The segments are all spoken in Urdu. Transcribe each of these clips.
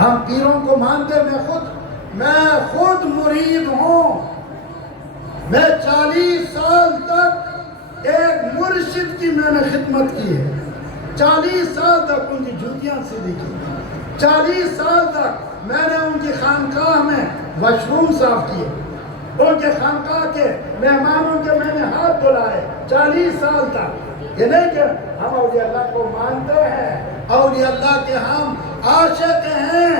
ہم پیروں کو مانتے، میں خود مرید ہوں۔ میں 40 سال تک ایک مرشد کی میں نے خدمت کی ہے، 40 سال تک ان کی جوتیاں سیدھی کی، 40 سال تک میں نے ان کی خانقاہ میں واش روم صاف کیے، ان کے خانقاہ کے مہمانوں کے میں نے ہاتھ دھلائے، 40 سال تک۔ یہ نہیں کہ ہم اولیاء اللہ کو مانتے ہیں، اولیاء اللہ کے ہم عاشق ہیں،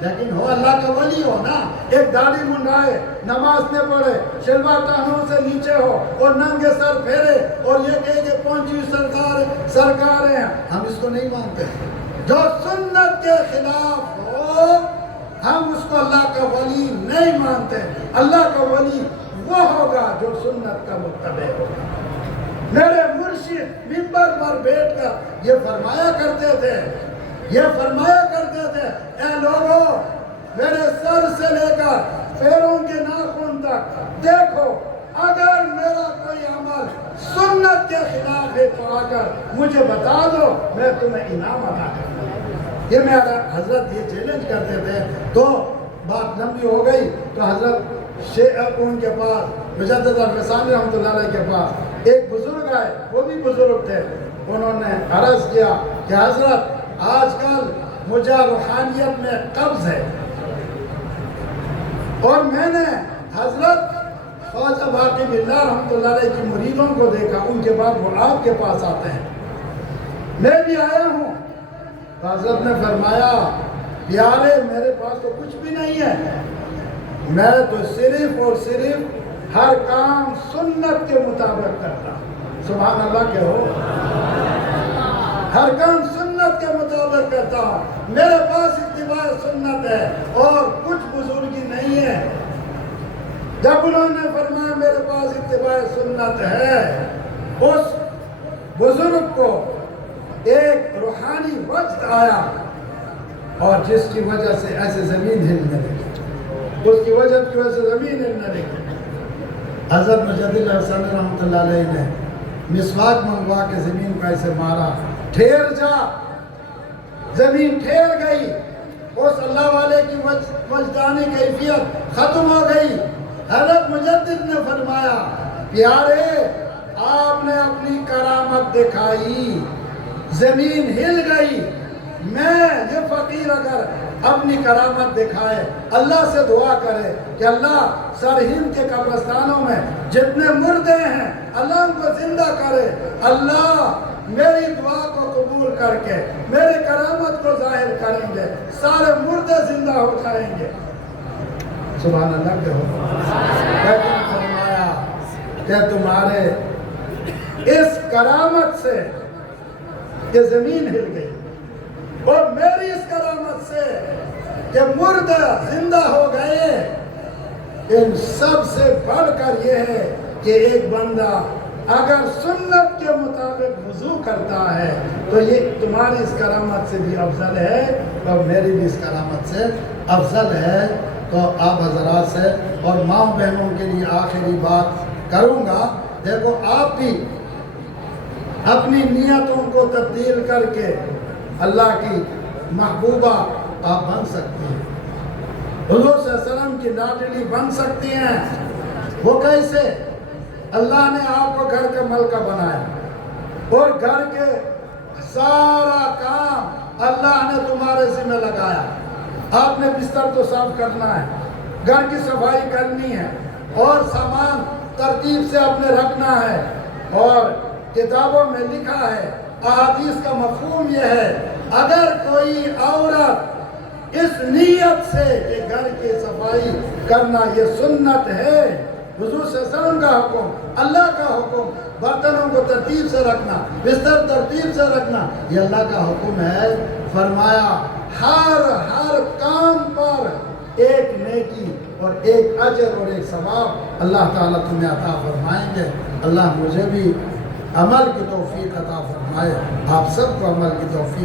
لیکن ہو اللہ کا ولی ہو نا، ایک داڑھی منڈائے، نماز نہ پڑھے، شلوار ٹانگوں سے نیچے ہو اور ننگے سر پھیرے اور یہ کہے کہ پہنچی سرکار ہیں، ہم اس کو نہیں مانتے۔ جو سنت کے خلاف ہو ہم اس کو اللہ کا ولی نہیں مانتے۔ اللہ کا ولی وہ ہوگا جو سنت کا متبع ہوگا۔ میرے مرشد منبر پر بیٹھ کر یہ فرمایا کرتے تھے، اے لوگوں، میرے سر سے لے کر پیروں کے ناخن تک دیکھو، اگر میرا کوئی عمل سنت کے خلاف ہے تو آ کر مجھے بتا دو، میں تمہیں انعام عطا کروں۔ یہ میرا حضرت یہ چیلنج کرتے تھے، تو بات لمبی ہو گئی تو حضرت ان کے پاس مجدد الفسانی رحمۃ اللہ علیہ کے پاس ایک بزرگ آئے، وہ بھی بزرگ تھے۔ انہوں نے عرض کیا کہ حضرت آج کل مجھے روحانیت میں قبض ہے، اور میں نے حضرت خواجہ باقی باللہ رحمۃ اللہ علیہ کی مریدوں کو دیکھا، ان کے بعد وہ آپ کے پاس آتے ہیں، میں بھی آیا ہوں۔ تو حضرت نے فرمایا پیارے میرے پاس تو کچھ بھی نہیں ہے، میں تو صرف اور صرف ہر کام سنت کے مطابق کرتا ہوں۔ سبحان اللہ کہو، ہر کام سنت کے مطابق کرتا ہوں، میرے پاس اتباع سنت ہے اور کچھ بزرگی نہیں ہے۔ جب انہوں نے فرمایا میرے پاس اتباع سنت ہے، اس بزرگ کو ایک روحانی وجد آیا، اور جس کی وجہ سے ایسے زمین ہلنے لگی، اس کی وجہ کی وجہ سے زمین ہلنے لگی۔ حضرت مجدد الفسانی رحمۃ اللہ علیہ نے مسواک منگوا کے زمین کو ایسے مارا، ٹھہر جا، زمین ٹھہر گئی، اس اللہ والے کی وجدانی کیفیت ختم ہو گئی۔ حضرت مجدد نے فرمایا پیارے آپ نے اپنی کرامت دکھائی، زمین ہل گئی، میں یہ فقیر اگر اپنی کرامت دکھائے، اللہ سے دعا کرے کہ اللہ سرہند کے قبرستانوں میں جتنے مردے ہیں اللہ ان کو زندہ کرے، اللہ میری دعا کو قبول کر کے میری کرامت کو ظاہر کریں گے، سارے مردے زندہ ہو جائیں گے۔ سبحان اللہ کے ہو، لیکن فرمایا کہ تمہارے اس کرامت سے کہ زمین ہل گئی، اور میری اس کرامت سے کہ مردہ زندہ ہو گئے، ان سب سے بڑھ کر یہ ہے کہ ایک بندہ اگر سنت کے مطابق وضو کرتا ہے تو یہ تمہاری اس کرامت سے بھی افضل ہے اور میری بھی اس کرامت سے افضل ہے۔ تو آپ حضرات سے اور ماں بہنوں کے لیے آخری بات کروں گا، دیکھو آپ بھی اپنی نیتوں کو تبدیل کر کے اللہ کی محبوبہ آپ بن سکتی ہیں، حضور صلی اللہ علیہ وسلم کی لاڈلی بن سکتی ہیں۔ وہ کیسے؟ اللہ نے آپ کو گھر کا ملکہ بنایا، اور گھر کے سارا کام اللہ نے تمہارے ذمہ لگایا۔ آپ نے بستر تو صاف کرنا ہے، گھر کی صفائی کرنی ہے، اور سامان ترتیب سے آپ نے رکھنا ہے، اور کتابوں میں لکھا ہے، احادیث کا مفہوم یہ ہے، اگر کوئی عورت اس نیت سے کہ گھر کی صفائی کرنا یہ سنت ہے، حضور صلی اللہ علیہ وسلم کا حکم، اللہ کا حکم، برتنوں کو ترتیب سے رکھنا، بستر ترتیب سے رکھنا، یہ اللہ کا حکم ہے۔ فرمایا ہر کام پر ایک نیکی اور ایک اجر اور ایک ثواب اللہ تعالیٰ تمہیں عطا فرمائیں گے۔ اللہ مجھے بھی عمل کی توفیق عطا فرمائے، آپ سب کو عمل کی توفیق